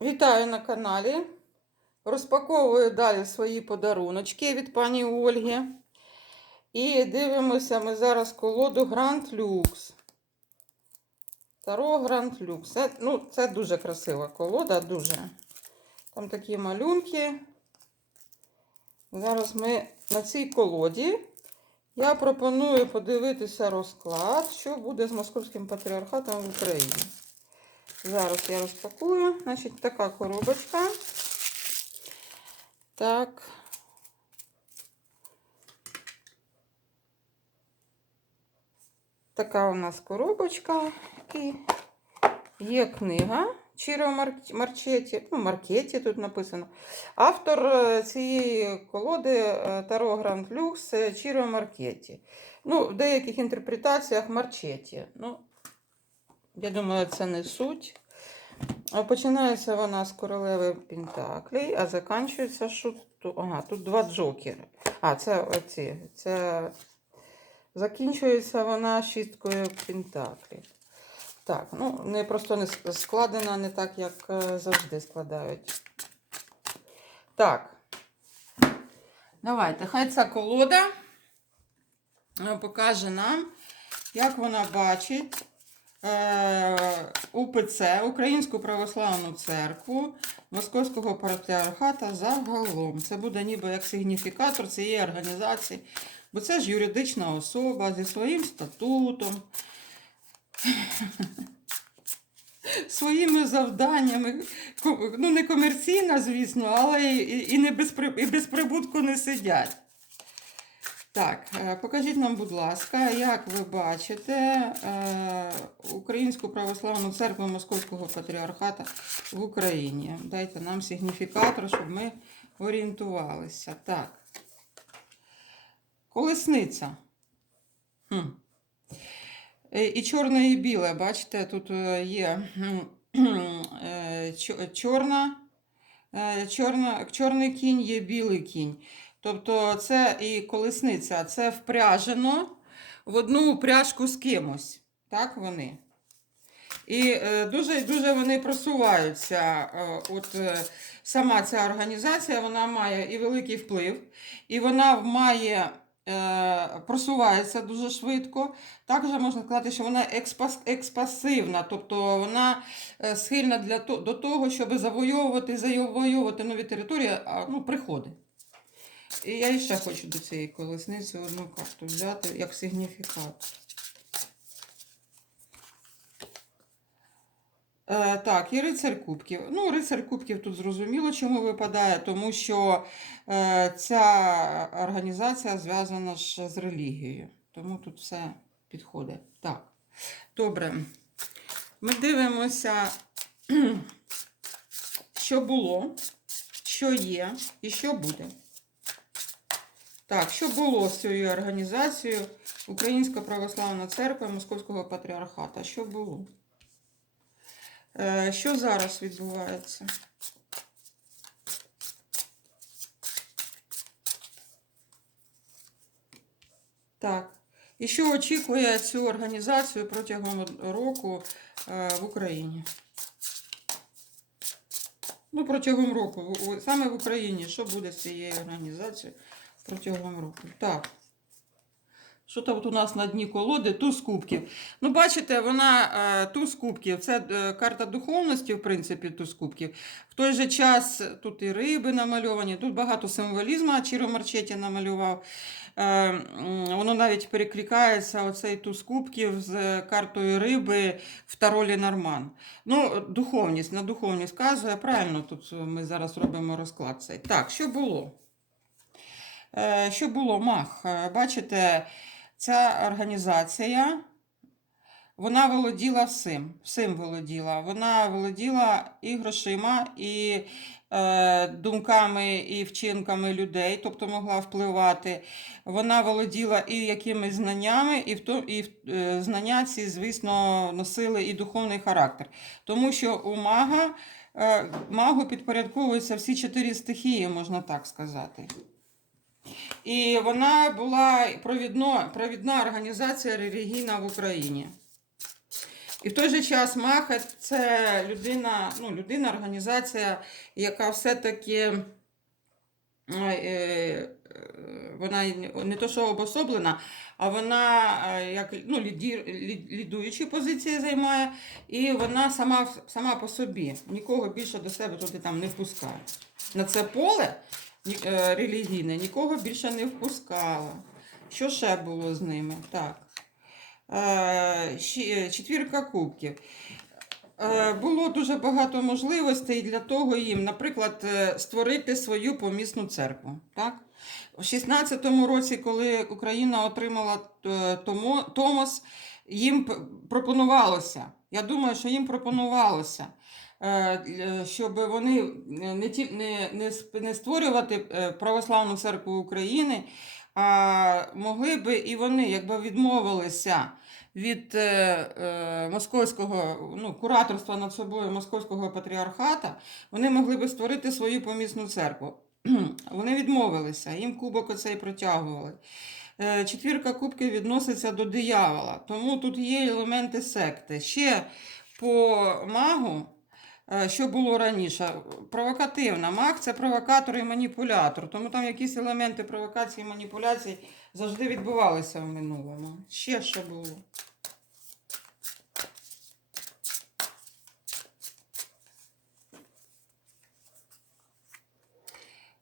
Вітаю на каналі. Розпаковую далі свої подаруночки від пані Ольги. І дивимося ми зараз колоду Grand Lux. Таро Grand Lux. Це, ну, це дуже красива колода, дуже. Там такі малюнки. Зараз ми на цій колоді. Я пропоную подивитися розклад, що буде з московським патріархатом в Україні. Зараз я розпакую. Значить, така коробочка. Так. Така у нас коробочка. І є книга Чіро Марчеті. Ну, Маркеті тут написано. Автор е, цієї колоди е, Таро Гранд Люкс це Чіро Маркеті. Ну, в деяких інтерпретаціях Марчеті. Ну, я думаю, це не суть. Починається вона з королеви Пентаклей, а закінчується що тут. Ага, тут два джокери. А, це оці. Це закінчується вона шісткою Пентаклів. Так, ну, не просто не складена не так, як е, завжди складають. Так. Давайте, хай ця колода е, покаже нам, як вона бачить УПЦ, Українську православну церкву Московського патріархата загалом. Це буде ніби як сигніфікатор цієї організації, бо це ж юридична особа зі своїм статутом, своїми завданнями. Ну, не комерційна, звісно, але і, не без прибутку не сидять. Так, е, покажіть нам, будь ласка, як ви бачите е, Українську православну церкву Московського патріархата в Україні. Дайте нам сигніфікатор, щоб ми орієнтувалися. Так. Колесниця. Хм. Е, І чорне, і біле, бачите, тут є чорна, чорна, чорний кінь, є білий кінь. Тобто це і колесниця, це впряжено в одну упряжку з кимось. Так вони. І е, дуже дуже вони просуваються. Е, От е, сама ця організація вона має і великий вплив, і вона має. Просувається дуже швидко. Також можна сказати, що вона експас, експасивна, тобто вона схильна для до того, щоб завойовувати, завойовувати нові території, ну, приходи. І я ще хочу до цієї колесниці одну карту взяти як сигніфікат. Е, так, і рицар кубків. Ну, рицар кубків тут зрозуміло, чому випадає, тому що е, ця організація зв'язана ж з релігією. Тому тут все підходить. Так, добре. Ми дивимося, що було, що є і що буде. Так, що було з цією організацією Українська православна церква Московського патріархата? Що було? Е, Що зараз відбувається? Так. І що очікує цю організацію протягом року е, в Україні? Ну, протягом року. Саме в Україні, що буде з цією організацією протягом року? Так. Що там у нас на дні колоди? Туз кубків. Ну, бачите, вона е, туз кубків. Це е, карта духовності, в принципі, туз кубків. В той же час тут і риби намальовані, тут багато символізму, Чіро Марчеті намалював. Е, воно навіть перекликається, оцей туз кубків з картою риби в Таролі Норман. Ну, духовність, на духовність вказує. Правильно, тут ми зараз робимо розклад цей. Так, що було? Е, Що було мах? Е, Бачите, ця організація вона володіла всім. Всім володіла. Вона володіла і грошима, і е, думками, і вчинками людей, тобто могла впливати. Вона володіла і якимись знаннями, і в то, і е, знання ці, звісно, носили і духовний характер. Тому що у мага, е, магу підпорядковуються всі чотири стихії, можна так сказати. І вона була провідно, провідна організація релігійна в Україні. І в той же час Маха це людина, ну, людина, організація, яка все-таки е, е, вона не то, що обособлена, а вона е, як ну, ліді, лі- лідуючі позиції займає, і вона сама, сама по собі нікого більше до себе туди там не впускає. На це поле релігійне нікого більше не впускала. Що ще було з ними? Так. Е, Четвірка кубків. Е, Було дуже багато можливостей для того їм, наприклад, е, створити свою помісну церкву. Так? У 16-му році, коли Україна отримала е, Томос, їм пропонувалося. Я думаю, що їм пропонувалося, е, е, щоб вони е, не, не, не, не створювати е, православну церкву України, а могли би і вони, якби відмовилися від е, е, московського ну, кураторства над собою московського патріархата, вони могли би створити свою помісну церкву. Вони відмовилися, їм кубок оцей протягували. Е, Четвірка кубків відноситься до диявола, тому тут є елементи секти. Ще по магу, е, що було раніше, провокативна. Маг це провокатор і маніпулятор, тому там якісь елементи провокації і маніпуляцій завжди відбувалися в минулому. Ще що було.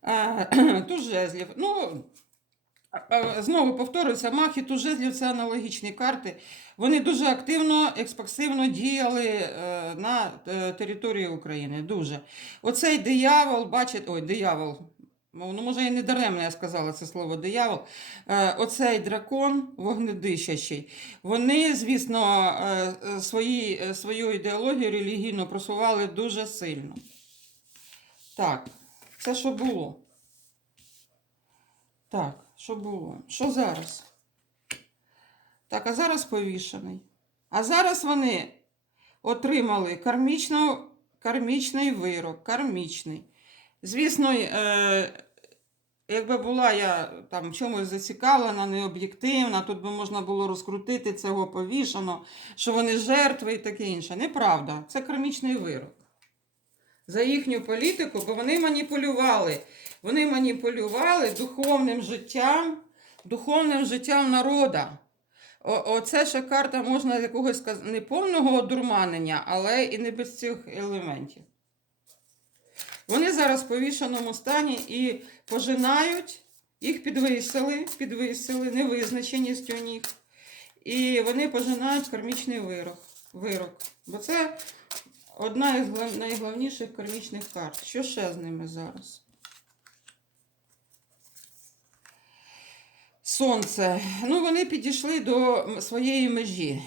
Е, Туз жезлів. Ну, е, знову повторюся, мах і туз жезлів це аналогічні карти. Вони дуже активно, експансивно діяли е, на е, території України. Дуже. Оцей диявол, бачите, ой, диявол. Ну, може, і не даремно я сказала це слово диявол. Е, Оцей дракон вогнедишачий. Вони, звісно, свої, свою ідеологію релігійну просували дуже сильно. Так, це що було? Так, що було? Що зараз? Так, а зараз повішений. А зараз вони отримали кармічно, кармічний вирок, кармічний. Звісно, е, якби була я там чомусь зацікавлена, не об'єктивна, тут би можна було розкрутити цього повішано, що вони жертви і таке інше. Неправда, це кармічний вирок. За їхню політику, бо вони маніпулювали. Вони маніпулювали духовним життям, духовним життям народа. Оце ще карта можна якогось не повного одурманення, але і не без цих елементів. Вони зараз в повішеному стані і пожинають, їх підвисили, підвисили, невизначеність у них. І вони пожинають кармічний вирок. вирок. Бо це одна із найголовніших кармічних карт. Що ще з ними зараз? Сонце. Ну, вони підійшли до своєї межі.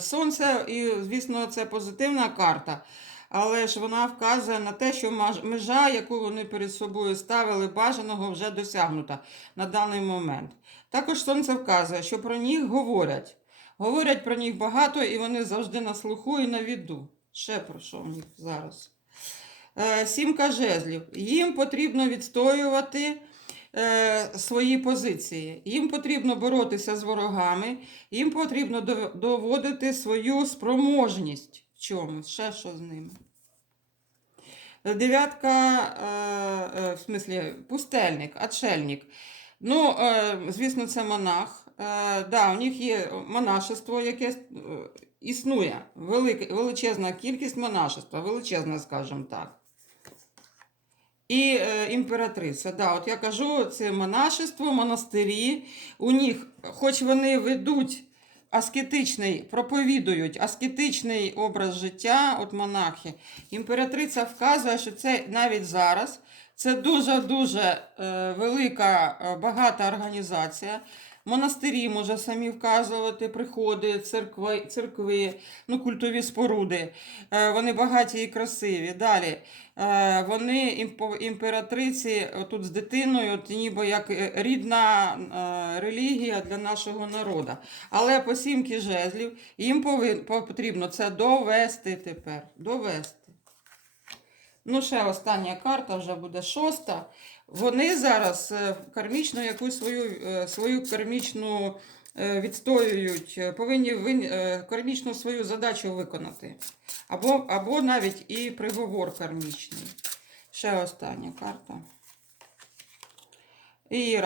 Сонце, і, звісно, це позитивна карта, але ж вона вказує на те, що межа, яку вони перед собою ставили, бажаного вже досягнута на даний момент. Також сонце вказує, що про них говорять. Говорять про них багато, і вони завжди на слуху і на віду. Ще про що них зараз? Е, Сімка жезлів. Їм потрібно відстоювати е, свої позиції. Їм потрібно боротися з ворогами, їм потрібно доводити свою спроможність в чомусь. Ще що з ними. Дев'ятка, е, в смислі, пустельник, отшельник. Ну, звісно, це монах. Да, у них є монашество, яке е, існує. Величезна кількість монашества, величезна, скажімо так. І е, імператриця. Да, от я кажу, це монашество, монастирі. У них, хоч вони ведуть аскетичний, проповідують аскетичний образ життя, от монахи, імператриця вказує, що це навіть зараз це дуже-дуже е, велика, е, багата організація. Монастирі може самі вказувати, приходи, церкви, церкви ну, культові споруди. Е, Вони багаті і красиві. Далі. Е, Вони імператриці тут з дитиною, ніби як е, рідна е, релігія для нашого народу. Але по сімки жезлів їм потрібно це довести тепер. Довести. Ну, ще остання карта вже буде шоста. Вони зараз е, кармічну якусь свою, е, свою кармічну е, відстоюють, повинні вин- кармічну свою задачу виконати. Або, або навіть і приговор кармічний. Ще остання карта. І.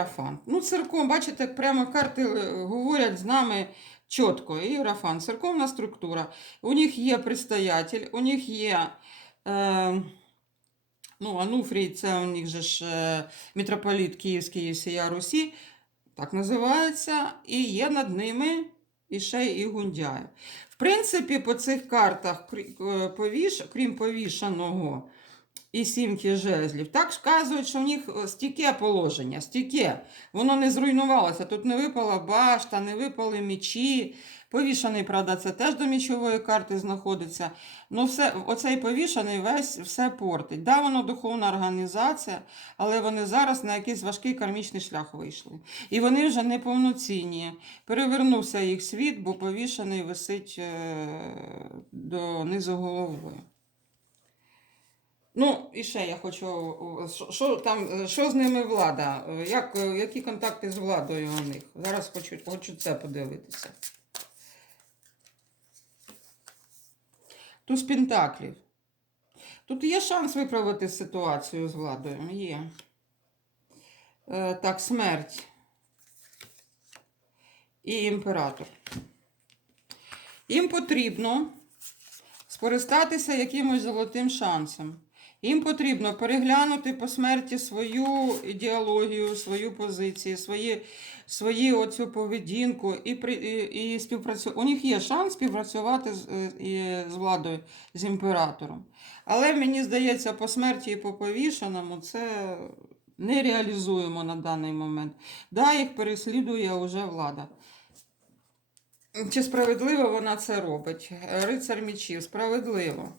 Ну, церков, бачите, прямо карти говорять з нами чітко. Єрафант, церковна структура. У них є предстоятель, у них є. Е, ну, Ануфрій, це у них же ж е, Київський і всія Русі, так називається, і є над ними і і Гундяєв. В принципі, по цих картах, е, крім повішаного і сімки жезлів, так вказують, що в них е, стійке положення, стійке. Воно не зруйнувалося. Тут не випала башта, не випали мічі. Повішаний, правда, це теж до мічової карти знаходиться. Ну, все, оцей повішаний весь все портить. Да, воно духовна організація, але вони зараз на якийсь важкий кармічний шлях вийшли. І вони вже не повноцінні. Перевернувся їх світ, бо повішаний висить е, до головою. Ну, і ще я хочу, що, там, е, що з ними влада? Е, Як, е, які контакти з владою у них? Зараз хочу, хочу це подивитися. Туз Пентаклів. Тут є шанс виправити ситуацію з владою. Є. Так, смерть. І імператор. Їм потрібно скористатися якимось золотим шансом. Їм потрібно переглянути по смерті свою ідеологію, свою позицію, свої, свої оцю поведінку і, і, і співпрацювати. У них є шанс співпрацювати з, е, з владою, з імператором. Але мені здається, по смерті і по повішеному це не реалізуємо на даний момент. Да, їх переслідує вже влада. Чи справедливо вона це робить? Рицар мічів, справедливо.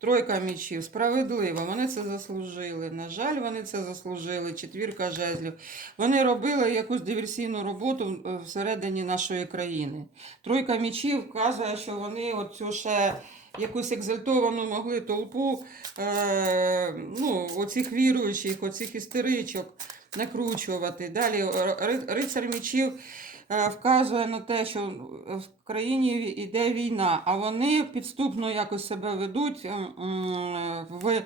Тройка мічів, справедливо. Вони це заслужили. На жаль, вони це заслужили. Четвірка жезлів. Вони робили якусь диверсійну роботу е, всередині нашої країни. Тройка мічів вказує, що вони оцю ще якусь екзальтовану могли толпу е, ну, оцих віруючих, оцих істеричок накручувати. Далі ри- рицар мічів е, вказує на те, що в країні йде війна, а вони підступно якось себе ведуть в е,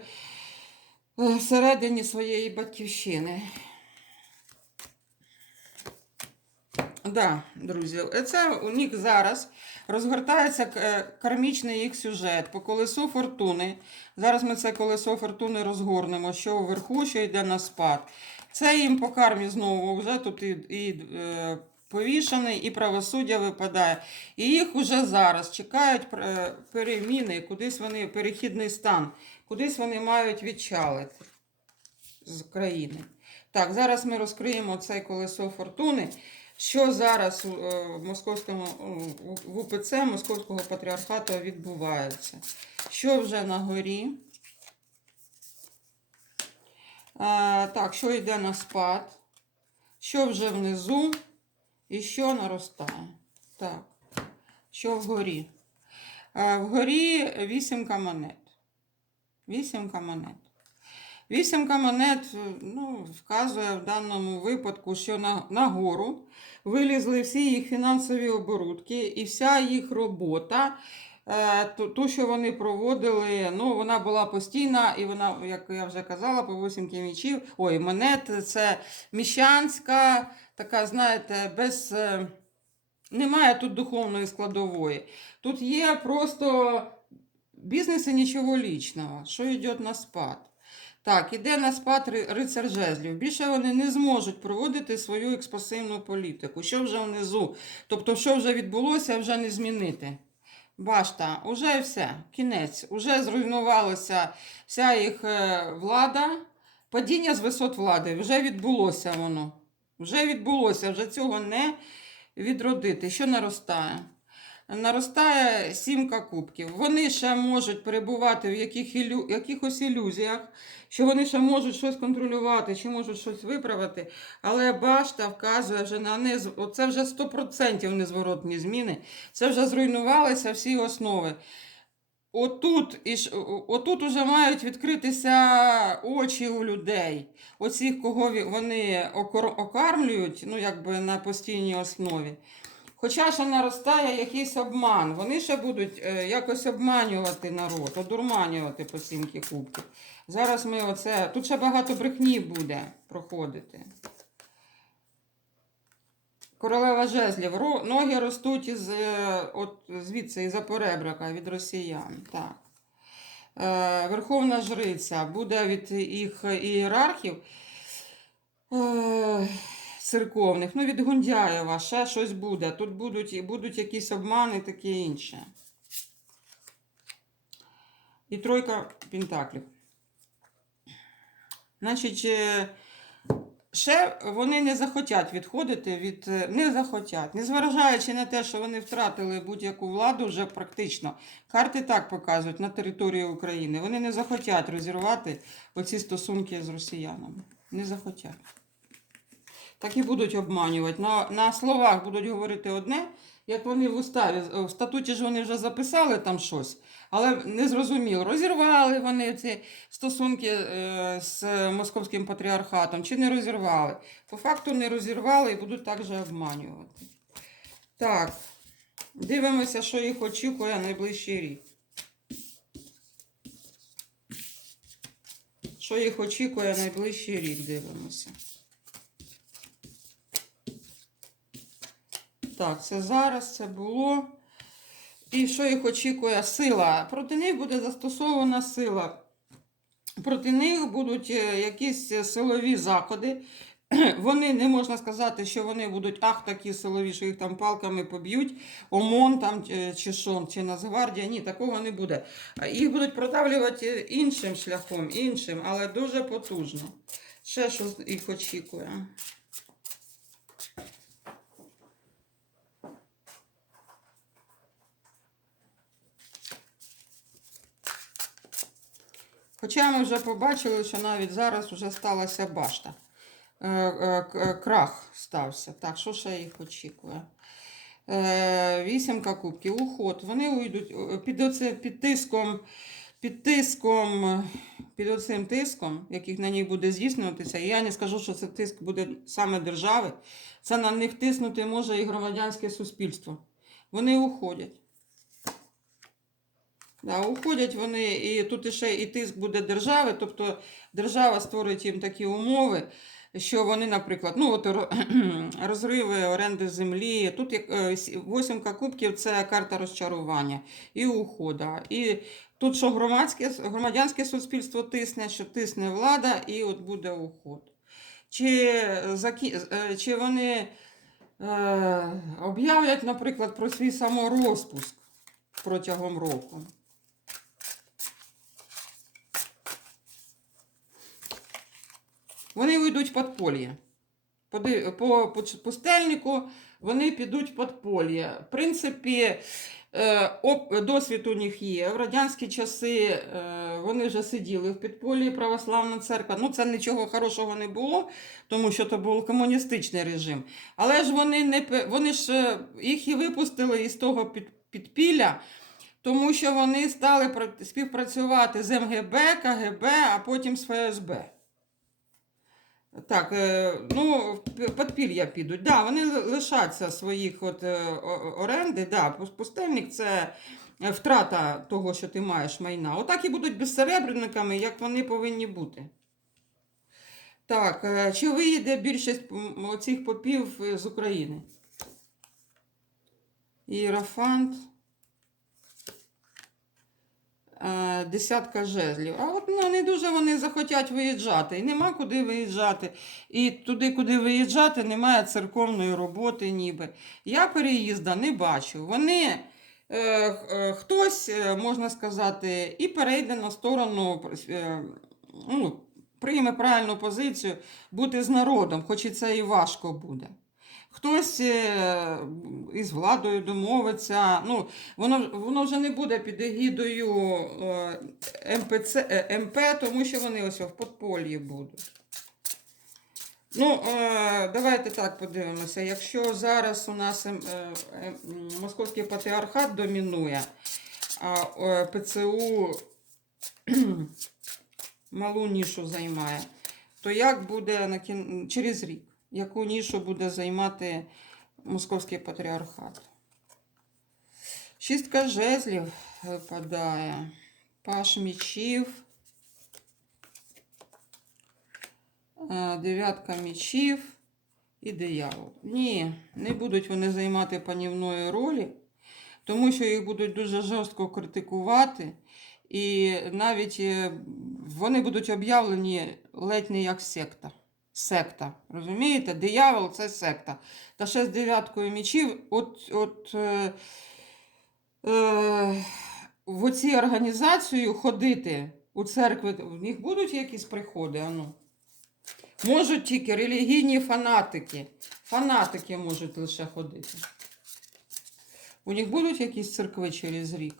всередині своєї батьківщини. Да, друзі, це у них зараз розгортається е, кармічний їх сюжет по колесу фортуни. Зараз ми це колесо фортуни розгорнемо, що вверху, що йде на спад. Це їм по кармі знову вже тут і, і е, повішаний, і правосуддя випадає. І їх уже зараз чекають е, переміни, кудись вони, перехідний стан, кудись вони мають відчалити з країни. Так, зараз ми розкриємо це колесо фортуни. Що зараз е, в московському в УПЦ Московського патріархату відбувається? Що вже на горі? А, так, що йде на спад? Що вже внизу? І що наростає? Так, що вгорі? Вгорі вісімка монет. Вісімка монет. Вісімка монет ну, вказує в даному випадку, що на, на гору вилізли всі їх фінансові оборудки і вся їх робота. Е, ту, що вони проводили, ну, вона була постійна, і вона, як я вже казала, по вісімки мічів, ой, монет це міщанська, така, знаєте, без. е, Немає тут духовної складової. Тут є просто бізнес і нічого лічного, що йде на спад. Так, іде на спад ри- рицар жезлів. Більше вони не зможуть проводити свою експасивну політику. Що вже внизу? Тобто, що вже відбулося, вже не змінити. Башта, уже все, кінець. Уже зруйнувалася вся їх е, влада. Падіння з висот влади. Вже відбулося воно. Вже відбулося, вже цього не відродити. Що наростає? Наростає сімка кубків. Вони ще можуть перебувати в яких ілю... якихось ілюзіях, що вони ще можуть щось контролювати, чи можуть щось виправити. Але башта вказує вже на нез... Це вже 100% незворотні зміни. Це вже зруйнувалися всі основи. отут, і отут уже мають відкритися очі у людей. Оцих, кого вони окармлюють, ну якби на постійній основі. Хоча ще наростає якийсь обман. Вони ще будуть е, якось обманювати народ, одурманювати по сімки кубків. Зараз ми оце. Тут ще багато брехні буде проходити. Королева жезлів. Ноги ростуть із, е, от, звідси, із поребрика від росіян. Так. Е, Верховна жриця буде від їх ієрархів церковних, ну від Гундяєва, ще щось буде. Тут будуть, будуть якісь обмани, таке інше. І тройка пентаклів. Значить, е, ще вони не захотять відходити від. е, Не захотять, незважаючи на те, що вони втратили будь-яку владу вже практично. Карти так показують на території України. Вони не захотять розірвати оці стосунки з росіянами. Не захотять. Так і будуть обманювати. На, на словах будуть говорити одне, як вони в уставі. В статуті ж вони вже записали там щось, але не зрозуміло, розірвали вони ці стосунки е, з московським патріархатом чи не розірвали. По факту не розірвали і будуть також обманювати. Так, дивимося, що їх очікує найближчий рік. Що їх очікує найближчий рік, дивимося. Так, це зараз, це було. І що їх очікує? Сила. Проти них буде застосована сила. Проти них будуть е, якісь силові заходи. Вони не можна сказати, що вони будуть ах такі силові, що їх там палками поб'ють, ОМОН там е, чи що, чи Нацгвардія. Ні, такого не буде. Їх будуть продавлювати іншим шляхом, іншим, але дуже потужно. Ще що їх очікує. Хоча ми вже побачили, що навіть зараз вже сталася башта. Е, е, е, Крах стався. Так, що ще їх очікує? Вісімка кубків, уход. Вони уйдуть під, оце, під тиском, під тиском, під оцим тиском, який на них буде здійснюватися. І я не скажу, що це тиск буде саме держави. Це на них тиснути може і громадянське суспільство. Вони уходять. Да, уходять вони, і тут ще і тиск буде держави, тобто держава створить їм такі умови, що вони, наприклад, ну от розриви оренди землі. Тут е, восімка кубків це карта розчарування і ухода. І тут що громадське, громадянське суспільство тисне, що тисне влада, і от буде уход. Чи, е, чи вони е, об'являть, наприклад, про свій саморозпуск протягом року? Вони уйдуть в подполье. Поди- По по пустельнику вони підуть в подполье. В принципі, е, досвід у них є. В радянські часи е, вони вже сиділи в підпольї православна церква. Ну, це нічого хорошого не було, тому що це був комуністичний режим. Але ж вони не вони ж е, їх і випустили із того під, підпілля. Тому що вони стали співпрацювати з МГБ, КГБ, а потім з ФСБ. Так, е, ну, в п- підпілля підуть. Да, вони лишаться своїх от, е, оренди. Да, пустельник це е, втрата того, що ти маєш майна. Отак і будуть безсеребренниками, як вони повинні бути. Так, чи виїде більшість м, оцих попів з України? Іерофант. Е, Десятка жезлів. А от ну, не дуже вони захотять виїжджати. І нема куди виїжджати. І туди, куди виїжджати, немає церковної роботи ніби. Я переїзда не бачу. Вони, е, е, хтось, е, можна сказати, і перейде на сторону, ну, прийме правильну позицію бути з народом, хоч і це і важко буде. Хтось е, із владою домовиться. Ну, воно, воно вже не буде під егідою е, МПЦ, е, МП, тому що вони ось в подпольї будуть. Ну, давайте так подивимося. Якщо зараз у нас московський патріархат домінує, а ПЦУ малу нішу займає, то як буде на кін... через рік? Яку нішу буде займати Московський патріархат? Шістка жезлів випадає. Паш мічів. Е, Дев'ятка мічів і диявол. Ні, не будуть вони займати панівної ролі, тому що їх будуть дуже жорстко критикувати. І навіть е, вони будуть об'явлені ледь не як секта. Секта. Розумієте? Диявол це секта. Та ще з дев'яткою мічів, от, от е, е, в оці організацію ходити у церкви, в них будуть якісь приходи? Ану? Можуть тільки релігійні фанатики. Фанатики можуть лише ходити. У них будуть якісь церкви через рік.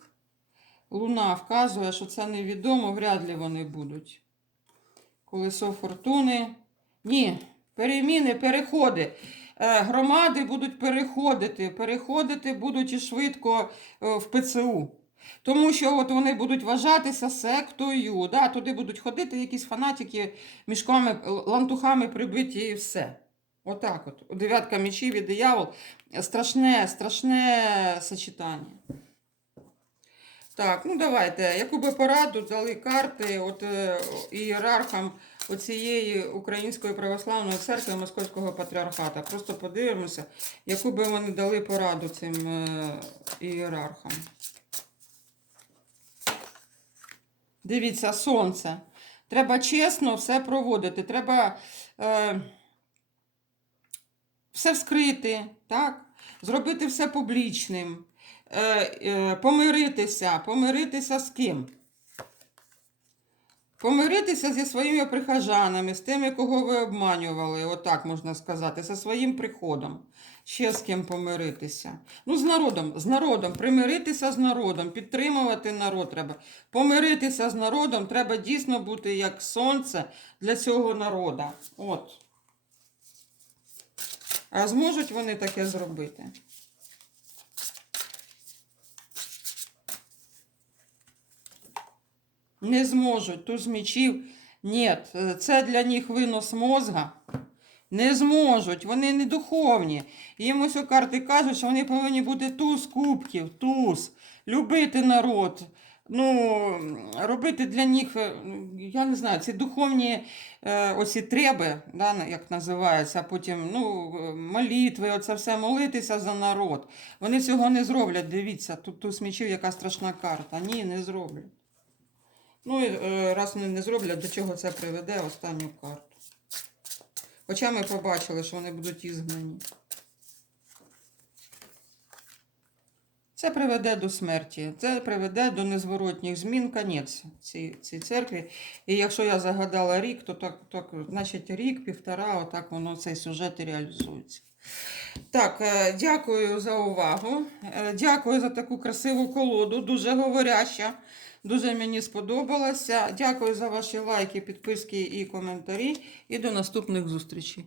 Луна вказує, що це невідомо, вряд ли вони будуть. Колесо фортуни. Ні, переміни, переходи. Е, Громади будуть переходити. Переходити будуть і швидко е, в ПЦУ. Тому що от вони будуть вважатися сектою. Да? Туди будуть ходити якісь фанатики мішками, лантухами прибиті і все. Отак от. Дев'ятка мечів і диявол. Страшне, страшне сочетання. Так, ну давайте. Яку би пораду дали карти от, е, оцієї Української православної церкви Московського патріархата. Просто подивимося, яку би вони дали пораду цим е, ієрархам. Дивіться, сонце. Треба чесно все проводити. Треба е, все вскрити, так? зробити все публічним. Е, е, помиритися. Помиритися з ким? Помиритися зі своїми прихожанами, з тими, кого ви обманювали, отак можна сказати, зі своїм приходом. Ще з ким помиритися. Ну, з народом, з народом, примиритися з народом, підтримувати народ треба. Помиритися з народом треба дійсно бути як сонце для цього народу. От. А зможуть вони таке зробити? Не зможуть. Туз мечів. Ні, це для них винос мозга. Не зможуть, вони не духовні. Їм ось у карти кажуть, що вони повинні бути туз кубків, туз, любити народ. Ну, робити для них, е, я не знаю, ці духовні е, оці треби, да, як називається, а потім ну, е, молитви, оце все молитися за народ. Вони цього не зроблять. Дивіться, тут туз мечів, яка страшна карта. Ні, не зроблять. Ну, і е, раз вони не зроблять, до чого це приведе останню карту. Хоча ми побачили, що вони будуть ізгнані. Це приведе до смерті, це приведе до незворотніх змін, конець цій, цій церкві. І якщо я загадала рік, то так, так значить рік, півтора, отак воно цей сюжет і реалізується. Так, е, дякую за увагу. Е, Дякую за таку красиву колоду, дуже говоряща. Дуже мені сподобалося. Дякую за ваші лайки, підписки і коментарі. І до наступних зустрічей.